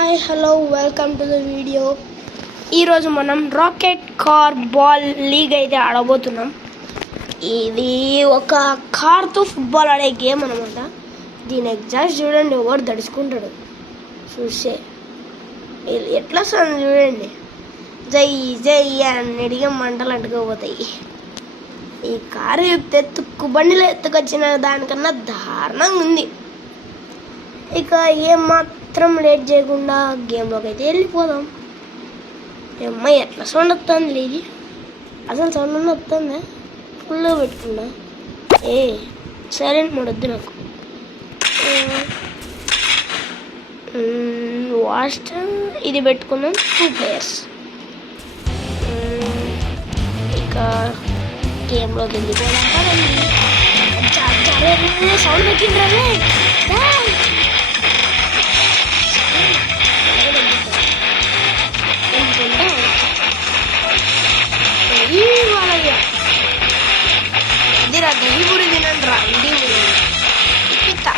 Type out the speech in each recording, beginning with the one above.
Hi hello welcome to the video. ఈరోజు మనం rocket car ball league అయితే ఆడబోతున్నాం. ఇది ఒక కార్తో ఫుట్బాల్ ఆడే గేమ్ అనమాట. దీని ఎగ్జాక్ట్ చూడండి, ఎవరు దడుచుకుంటాడు చూసే ఎట్లా వస్తుంది చూడండి. జై జై అన్నిటిగా మంటలు అంటుకోపోతాయి. ఈ కారు తుక్కు బండిలో ఎత్తుకొచ్చిన దానికన్నా దారుణంగా ఉంది. ఇక ఏం మాత్రం లేట్ చేయకుండా గేమ్లోకి అయితే వెళ్ళిపోదాం. అమ్మాయి ఎట్లా సౌండ్ వస్తుంది లేదు, అసలు సౌండ్ ఉన్న వస్తుందా? ఫుల్గా పెట్టుకున్నా. సైలెంట్ మోడ్ వద్దు నాకు. వాస్ట్ ఇది పెట్టుకున్నాం, 2 players. ఇక గేమ్లోకి వెళ్ళిపోదాం. సౌండ్ పెట్టిండ్రే దही पूरी తినండి ఇండి పిత్తా.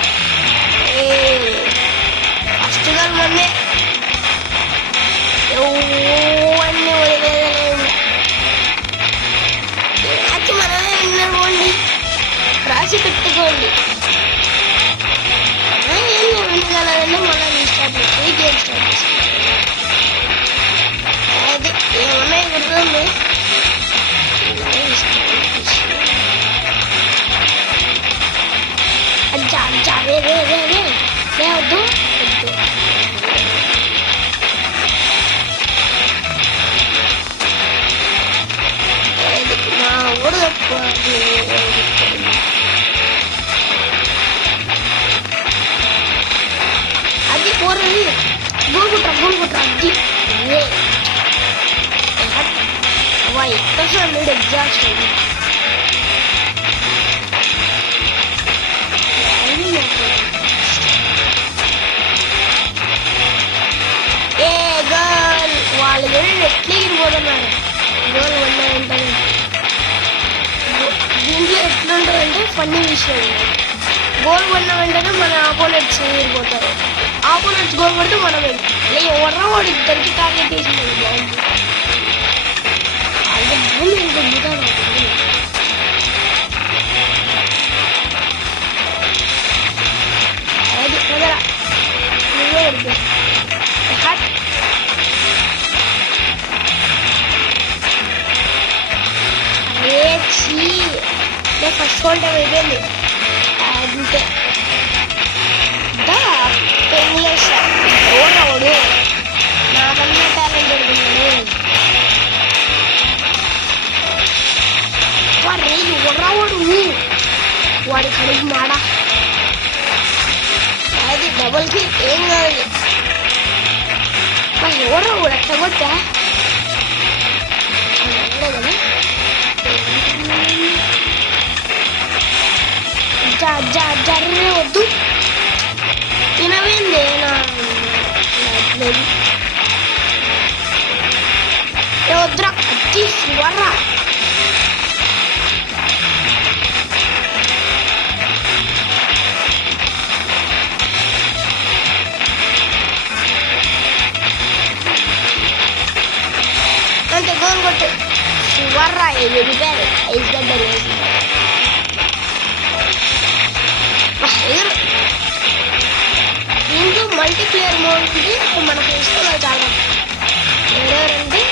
ఫస్ట్ గల్ మొన్నే అన్నీ వదిలేదు. మ్యాచ్ మనమే విన్నర్కోండి, రాసి పెట్టుకోండి. ఏం వినగలదంటే మళ్ళీ రీస్టార్ట్ చేసి గేమ్ స్టార్ట్ చేసి అది ఏమన్నా గుర్తుంది. వద్దు మా ఊరు అది పోరది గోల్ కుట్రా అది ఎక్కడ మీరు ఎగ్జాస్ట్ వాళ్ళు ఎట్లా ఎగిరిపోతున్నారు. గోల్ వన్నా వెంటనే దీంట్లో ఎట్లుంటుందంటే ఫన్నీ విషయం, గోల్ వన్న వెంటనే మన ఆపోనెంట్స్ ఎగిరిపోతారు. ఆపోనెంట్స్ గోల్ పడితే మనం ఎవరో వాడు ఇద్దరికి టార్గెట్ వేసింది. బాగుంది అది భూమి ఇంకా అది కదరా నువ్వే ఫస్ట్ గోల్ అయిపోయింది. అంతే ఓడవాడు నాకన్నా టాలెంట్ పెడుతున్నాడు. ఒర్రవాడు వాడి కడుపు మాడ. అది డబుల్కి ఏం కాదు. ఎవరవాడు అట్లా కొట్టా కదా. జర్రే వద్దు తినవేంది వద్దురా తీసుకురా. అంటే గోల్ కొట్టు శివర్రా వెళ్ళిపోయారు. 5 గంటలు వేసి దీంట్లో మల్టీప్లేయర్ మోడ్ ఉంది. మన ఫ్రెండ్స్తో చాలా ఎవరెవరంటే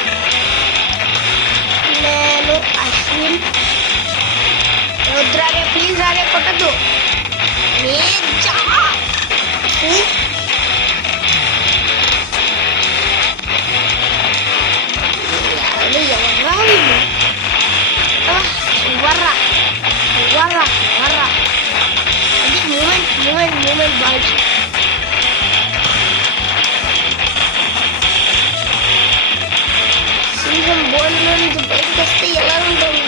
నేను అశ్విన్. వద్దురాగే ప్లీజ్ రాగే కొట్టద్దు. ఎవర్రా అది మూమెంట్ బాగా సింహం బోన్లో నుంచి బయటకు వస్తే ఎలా ఉంటుంది.